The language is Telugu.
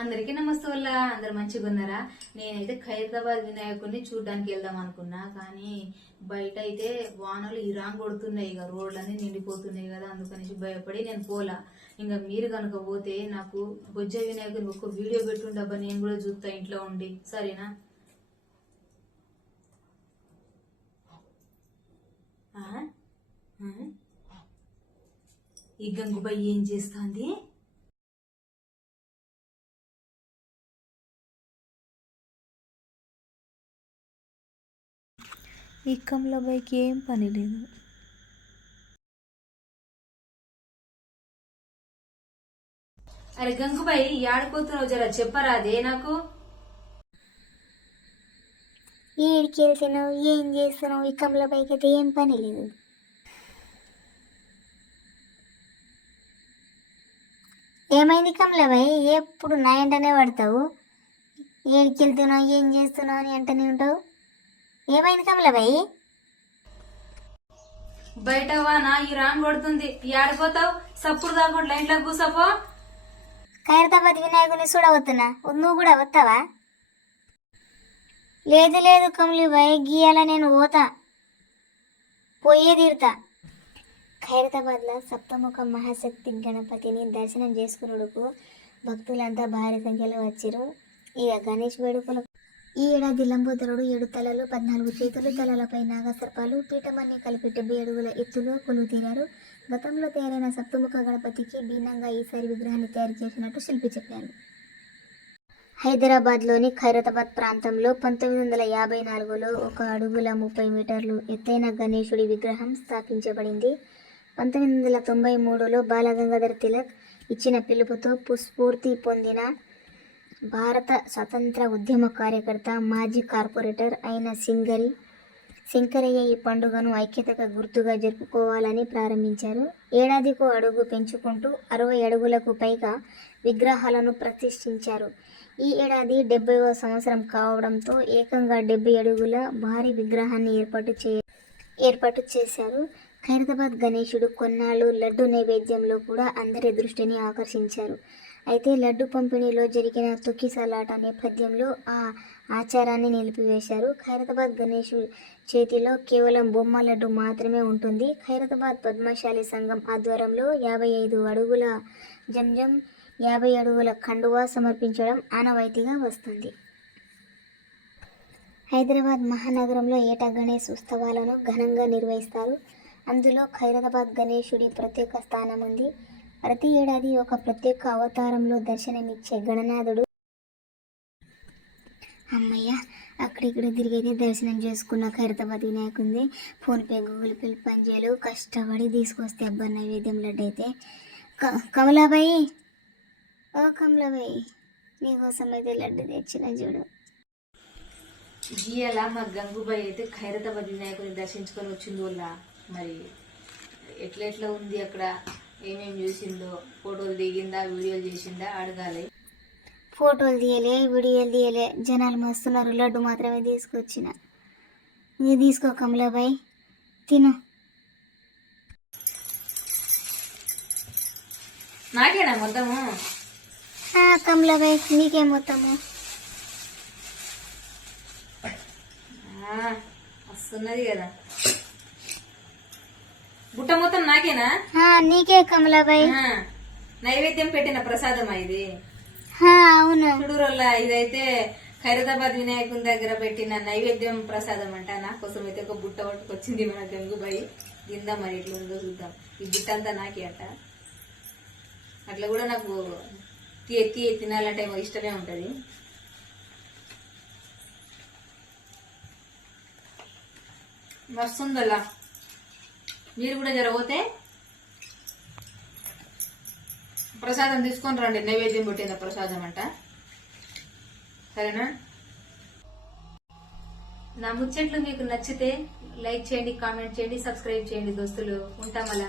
అందరికీ నమస్తే వల్ల. అందరు మంచిగా ఉన్నారా నేనైతే ఖైరతాబాద్ వినాయకుడిని చూడడానికి వెళ్దాం అనుకున్నా కానీ బయట అయితే వానలు ఇరాన్ కొడుతున్నాయి. ఇక రోడ్లన్నీ నిండిపోతున్నాయి కదా అందుకనేసి భయపడి నేను పోలా. ఇంకా మీరు కనుక పోతే నాకు బొజ్జ వినాయకుని ఒక్క వీడియో పెట్టుండబ్బా నేను కూడా చూస్తా ఇంట్లో ఉండి. సరేనా? ఈ గంగుబాయి ఏం చేస్తాంది? ఈ కమలాబాయికి ఏం పని లేదు. అరే గంగుబాయి ఏడిపోతున్నావు జరా చెప్పరాదే నాకు? ఏడికి వెళ్తున్నావు ఏం చేస్తున్నావు ఈ కమలపైకి అయితే ఏం పని లేదు. ఏమైంది కమలబాయ్ ఎప్పుడు నా వెంటనే పడతావు? ఏడికి వెళ్తున్నావు ఏం చేస్తున్నావు అని వెంటనే ఉంటావు? ఏమైంది కమలబాయ్? బయట వాన ఈ రాంగ్ కొడుతుంది. ఏడిపోతావు? సప్పుడు కాకుండా లైన్లో కూసపో. ఖైరతాబాద్ వినాయకుని చూడవస్తున్నా నువ్వు కూడా వస్తావా? లేదు లేదు కమలిబాయ్ గీయాల నేను పోతా. పోయే తీరుతా. ఖైరతాబాద్లో సప్తముఖ మహాశక్తి గణపతిని దర్శనం చేసుకున్నకు భక్తులంతా భారీ సంఖ్యలో వచ్చిరు ఇక గణేష్ వేడుకలు ఈ ఏడాది లంబోదరుడు ఏడు తలలు పద్నాలుగు చేతులు తలలపై నాగసర్పాలు పీఠమన్ని కలిపి డెబ్బై అడుగుల ఎత్తులో కొలువు తీరారు గతంలో తయారైన సప్తముఖ గణపతికి భిన్నంగా ఈసారి విగ్రహాన్ని తయారు చేసినట్టు శిల్పి చెప్పారు. హైదరాబాద్లోని ఖైరతాబాద్ ప్రాంతంలో పంతొమ్మిది వందల యాభై నాలుగులో ఒక అడుగుల ముప్పై మీటర్లు ఎత్తైన గణేశుడి విగ్రహం స్థాపించబడింది. పంతొమ్మిది వందల తొంభై మూడులో బాలగంగాధర్ తిలక్ ఇచ్చిన పిలుపుతో పుస్ఫూర్తి పొందిన భారత స్వతంత్ర ఉద్యమ కార్యకర్త మాజీ కార్పొరేటర్ అయిన సింగరి శంకరయ్య ఈ పండుగను ఐక్యతగా గుర్తుగా జరుపుకోవాలని ప్రారంభించారు. ఏడాదికో అడుగు పెంచుకుంటూ అరవై అడుగులకు పైగా విగ్రహాలను ప్రతిష్ఠించారు. ఈ ఏడాది డెబ్బైవ సంవత్సరం కావడంతో ఏకంగా డెబ్బై అడుగుల భారీ విగ్రహాన్ని ఏర్పాటు చే ఏర్పాటు చేశారు. ఖైరతాబాద్ గణేశుడు కొన్నాళ్ళు లడ్డు నైవేద్యంలో కూడా అందరి దృష్టిని ఆకర్షించారు. అయితే లడ్డు పంపిణీలో జరిగిన తొక్కిసలాట నేపథ్యంలో ఆ ఆచారాన్ని నిలిపివేశారు. ఖైరతాబాద్ గణేష్ చేతిలో కేవలం బొమ్మ లడ్డు మాత్రమే ఉంటుంది. ఖైరతాబాద్ పద్మశాలి సంఘం ఆధ్వర్యంలో యాభై ఐదు అడుగుల జంజం యాభై అడుగుల కండువా సమర్పించడం ఆనవాయితీగా వస్తుంది. హైదరాబాద్ మహానగరంలో ఏటా గణేష్ ఉత్సవాలను ఘనంగా నిర్వహిస్తారు. అందులో ఖైరతాబాద్ గణేశుడి ప్రత్యేక స్థానం ఉంది. ప్రతి ఏడాది ఒక ప్రత్యేక అవతారంలో దర్శనమిచ్చే గణనాథుడు. అమ్మయ్య అక్కడిక్కడ తిరిగైతే దర్శనం చేసుకున్న ఖైరతాబాద్ వినాయకుంది. ఫోన్పే గూగుల్ పే పనిచేయలు కష్టపడి తీసుకొస్తే అబ్బా నైవేద్యం లడ్డు అయితే క- కమలాబాయి! ఓ కమలాబాయి నీకోసం అయితే లడ్డు తెచ్చిన చూడు. గీయాల మా గంగుబాయి అయితే ఖైరతాబాద్ వినాయకుని దర్శించుకొని వచ్చింది వల్ల మరి ఎట్లా ఎట్లా ఉంది అక్కడ? ఏమేం చూసిందో ఫోటోలు దిగిందా? వీడియోలు చేసిందా అడగాలి. ఫోటోలు తీయలే వీడియోలు తీయలే. జనాలు మస్తున్నారు. లడ్డు మాత్రమే తీసుకొచ్చిన. ఇది తీసుకో కమలాబాయ్ తిను. నాకేనా మొత్తము? కమలాబాయ్ నీకేం మొత్తము. వస్తున్నది కదా. బుట్ట మొత్తం నాకేనా నీకే కమలాబాయ్. నైవేద్యం పెట్టిన ప్రసాదమా ఇది? అవును. చూడురోళ్ళ ఇదైతే ఖైరతాబాద్ వినాయకుని దగ్గర పెట్టిన నైవేద్యం ప్రసాదం అంట. నా కోసం అయితే ఒక బుట్ట పట్టుకొచ్చింది మన గంగుబాయి తిందాం మరి ఎట్లా ఉందో చూద్దాం. ఈ బుట్ట అంతా నాకే అట. అట్లా కూడా నాకు తీ తీ తినాలంటే ఇష్టమే ఉంటది. మస్తుందల్లా మీరు కూడా జరగబోతే ప్రసాదం తీసుకొని రండి నైవేద్యం పెట్టిన ప్రసాదం అంట. సరేనా? నా ముచ్చట్లు మీకు నచ్చితే లైక్ చేయండి కామెంట్ చేయండి సబ్స్క్రైబ్ చేయండి దోస్తులు. ఉంటాం అలా